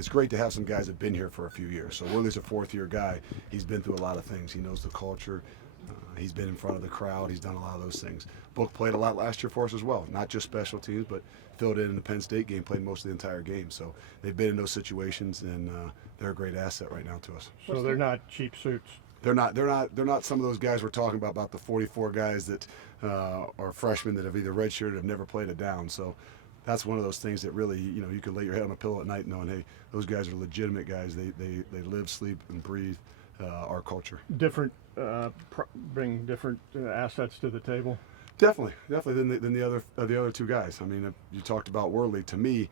it's great to have some guys that have been here for a few years. So Worley's a fourth-year guy. He's been through a lot of things. He knows the culture. He's been in front of the crowd. He's done a lot of those things. Book played a lot last year for us as well, not just special teams, but filled in the Penn State game, played most of the entire game. So they've been in those situations, and they're a great asset right now to us. So they're not cheap suits. They're not some of those guys we're talking about the 44 guys that are freshmen that have either redshirted or have never played a down. So that's one of those things that really, you can lay your head on a pillow at night knowing, hey, those guys are legitimate guys. They live, sleep, and breathe our culture. Bring different assets to the table. Definitely than the other two guys. I mean, you talked about Worley. To me,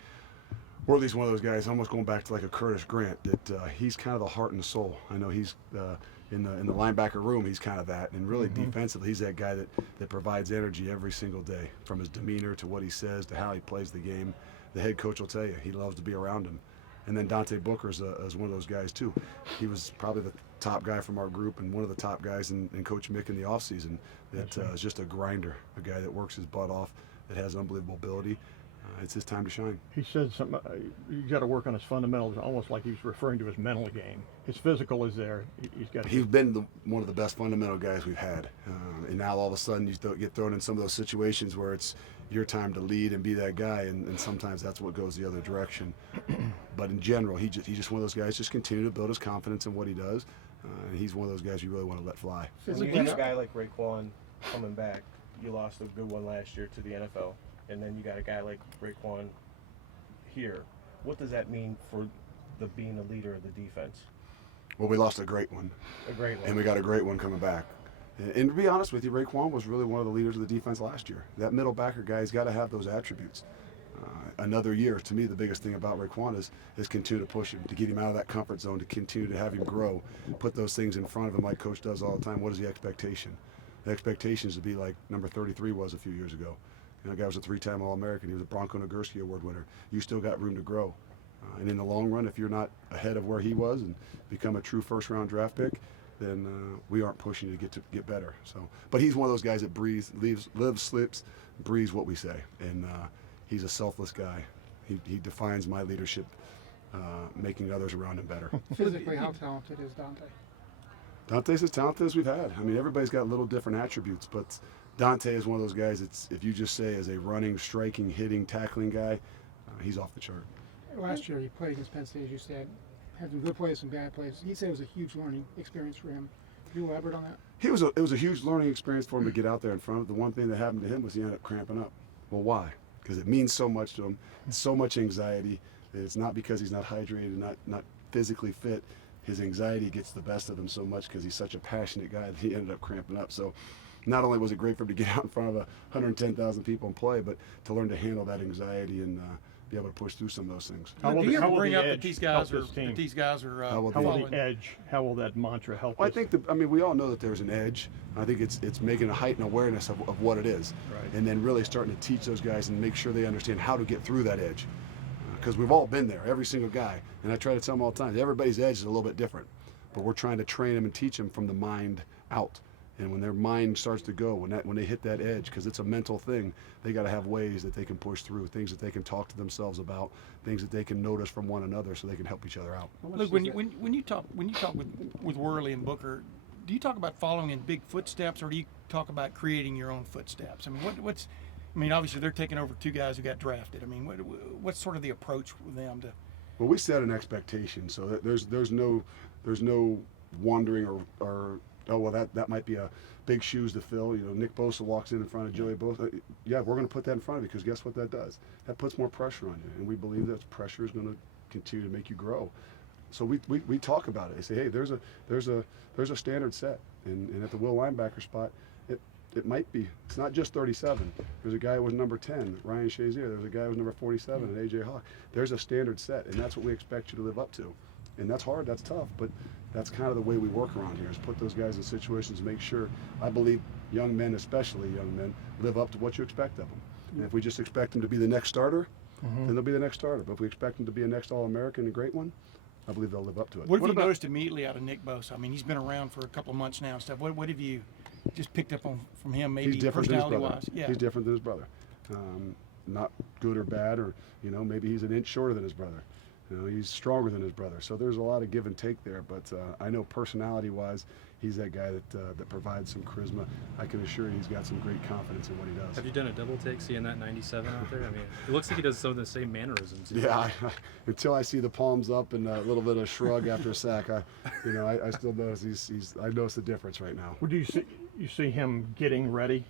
Worley's one of those guys, almost going back to like a Curtis Grant, that he's kind of the heart and soul. I know he's in the linebacker room, he's kind of that, and really defensively, he's that guy that provides energy every single day, from his demeanor to what he says to how he plays the game. The head coach will tell you he loves to be around him. And then Dante Booker is one of those guys too. He was probably the top guy from our group and one of the top guys in Coach Mick in the offseason that is just a grinder, a guy that works his butt off, that has unbelievable ability. It's his time to shine. He said something, you got to work on his fundamentals, almost like he was referring to his mental game. His physical is there. He's been one of the best fundamental guys we've had. And now all of a sudden you get thrown in some of those situations where it's your time to lead and be that guy, and sometimes that's what goes the other direction. But in general, he's just one of those guys, just continue to build his confidence in what he does. And he's one of those guys you really want to let fly. When you have a guy like Raekwon coming back, you lost a good one last year to the NFL, and then you got a guy like Raekwon here. What does that mean for being the leader of the defense? Well, we lost a great one. And we got a great one coming back. And to be honest with you, Raekwon was really one of the leaders of the defense last year. That middle backer guy's got to have those attributes. Another year, to me, the biggest thing about Raekwon is continue to push him, to get him out of that comfort zone, to continue to have him grow, put those things in front of him like Coach does all the time. What is the expectation? The expectation is to be like number 33 was a few years ago. The guy was a 3-time All-American. He was a Bronco Nagurski Award winner. You still got room to grow. And in the long run, if you're not ahead of where he was and become a true first-round draft pick, then we aren't pushing you to get better. So, but he's one of those guys that lives, sleeps, breathes what we say, and he's a selfless guy. He defines my leadership, making others around him better. Physically, how talented is Dante? Dante's as talented as we've had. I mean, everybody's got little different attributes, but Dante is one of those guys that's, if you just say as a running, striking, hitting, tackling guy, he's off the chart. Last year, he played against Penn State, as you said. Had some good plays, some bad plays. He said it was a huge learning experience for him. Can you elaborate on that? It was a huge learning experience for him to get out there in front of. The one thing that happened to him was he ended up cramping up. Well, why? Because it means so much to him. It's so much anxiety. It's not because he's not hydrated, not physically fit. His anxiety gets the best of him so much because he's such a passionate guy that he ended up cramping up. So not only was it great for him to get out in front of 110,000 people and play, but to learn to handle that anxiety and be able to push through some of those things. How will bring up that these guys are how will the edge? How will that mantra help? Well, I think we all know that there's an edge. I think it's making a heightened awareness of what it is, right. And then really starting to teach those guys and make sure they understand how to get through that edge. Because we've all been there, every single guy. And I try to tell them all the time, everybody's edge is a little bit different, but we're trying to train them and teach them from the mind out. And when their mind starts to go, when they hit that edge, because it's a mental thing, they got to have ways that they can push through, things that they can talk to themselves about, things that they can notice from one another, so they can help each other out. Look, when you talk with Worley and Booker, do you talk about following in big footsteps, or do you talk about creating your own footsteps? I mean, obviously they're taking over two guys who got drafted. I mean, what's sort of the approach with them to? Well, we set an expectation, so that there's no wondering or oh, well, that might be a big shoes to fill. Nick Bosa walks in front of Joey Bosa. Yeah, we're going to put that in front of you because guess what that does? That puts more pressure on you, and we believe that pressure is going to continue to make you grow. So we talk about it. They say, hey, there's a standard set, and at the will linebacker spot, it might be. It's not just 37. There's a guy who was number 10, Ryan Shazier. There's a guy who was number 47, and A.J. Hawk. There's a standard set, and that's what we expect you to live up to. And that's hard, that's tough, but that's kind of the way we work around here, is put those guys in situations to make sure, I believe young men, especially young men, live up to what you expect of them. And if we just expect them to be the next starter, then they'll be the next starter. But if we expect them to be a next All-American, a great one, I believe they'll live up to it. What have you noticed immediately out of Nick Bosa? I mean, he's been around for a couple of months now and stuff. What have you just picked up on from him, maybe personality-wise? Yeah. He's different than his brother. Not good or bad, or maybe he's an inch shorter than his brother. You know, he's stronger than his brother, so there's a lot of give and take there. But I know personality-wise, he's that guy that provides some charisma. I can assure you, he's got some great confidence in what he does. Have you done a double take seeing that 97 out there? I mean, it looks like he does some of the same mannerisms. Yeah, until I see the palms up and a little bit of shrug after a sack, I still notice I notice the difference right now. Would you see him getting ready?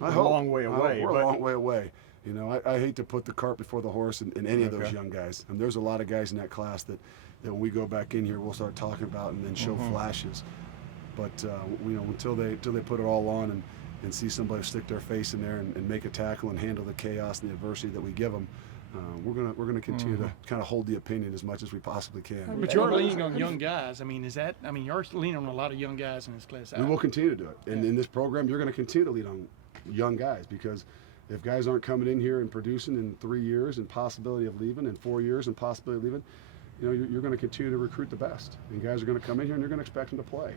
I a hope. long way I hope away. we're but a long way away. You know, I hate to put the cart before the horse in any of those Okay. young guys. And there's a lot of guys in that class that when we go back in here, we'll start talking about and then show flashes. But until they put it all on and see somebody stick their face in there and make a tackle and handle the chaos and the adversity that we give them, we're gonna continue to kind of hold the opinion as much as we possibly can. But you're leaning on young guys. I mean, you're leaning on a lot of young guys in this class. We will continue to do it. And in this program, you're going to continue to lead on young guys, because if guys aren't coming in here and producing in 3 years and possibility of leaving, in 4 years and possibility of leaving, you're going to continue to recruit the best. And guys are going to come in here and you're going to expect them to play.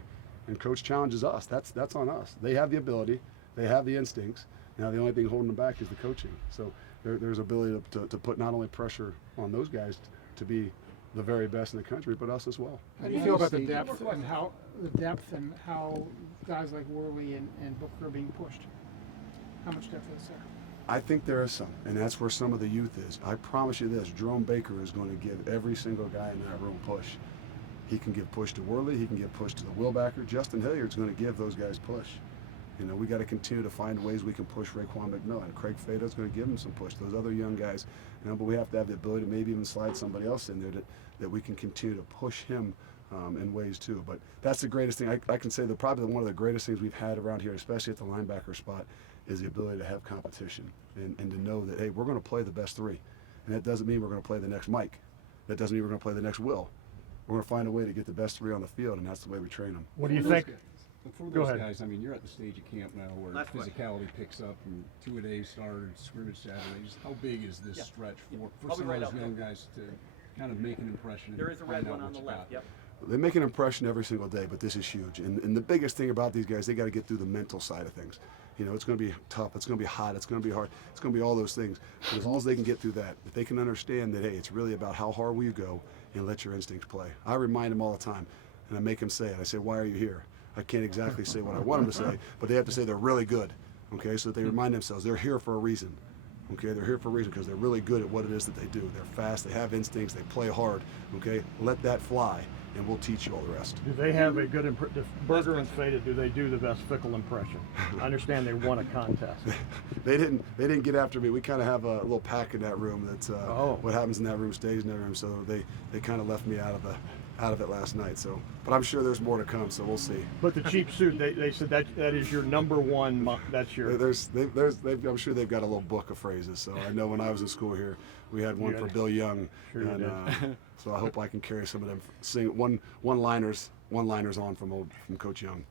And coach challenges us. That's on us. They have the ability. They have the instincts. Now the only thing holding them back is the coaching. So there's ability to put not only pressure on those guys to be the very best in the country, but us as well. How do you feel about the depth and how guys like Worley and Booker are being pushed? How much depth is there? I think there is some, and that's where some of the youth is. I promise you this, Jerome Baker is going to give every single guy in that room push. He can give push to Worley, he can give push to the Willbacker. Justin Hilliard's going to give those guys push. We got to continue to find ways we can push Raekwon McMillan. Craig Fado's going to give him some push. Those other young guys, but we have to have the ability to maybe even slide somebody else in there that we can continue to push him in ways too. But that's the greatest thing. I can say that probably one of the greatest things we've had around here, especially at the linebacker spot, is the ability to have competition and to know that, hey, we're going to play the best three. And that doesn't mean we're going to play the next Mike. That doesn't mean we're going to play the next Will. We're going to find a way to get the best three on the field, and that's the way we train them. what do you think? But for Go those ahead. guys, I mean, you're at the stage of camp now where physicality picks up and two-a-days started, scrimmage Saturdays. How big is this stretch for some of those young guys to kind of make an impression? There is a red one on the left. Yep. They make an impression every single day, but this is huge. And the biggest thing about these guys, they got to get through the mental side of things. It's going to be tough, it's going to be hot, it's going to be hard, it's going to be all those things. But as long as they can get through that, if they can understand that, hey, it's really about how hard will you go and let your instincts play. I remind them all the time, and I make them say it. I say, why are you here? I can't exactly say what I want them to say, but they have to say they're really good, okay? So that they remind themselves they're here for a reason, okay? They're here for a reason because they're really good at what it is that they do. They're fast, they have instincts, they play hard, okay? Let that fly, and we'll teach you all the rest. Do they have a good impression? Berger and Fada, do they do the best Fickell impression? I understand they won a contest. They didn't get after me. We kind of have a little pack in that room. That's what happens in that room stays in that room. So they kind of left me out of it last night. So, but I'm sure there's more to come. So we'll see. But the cheap suit, they said that is your number one. That's your. I'm sure they've got a little book of phrases. So I know when I was in school here, we had one for Bill Young, Sure you and so I hope I can carry some of them one-liners on from Coach Young.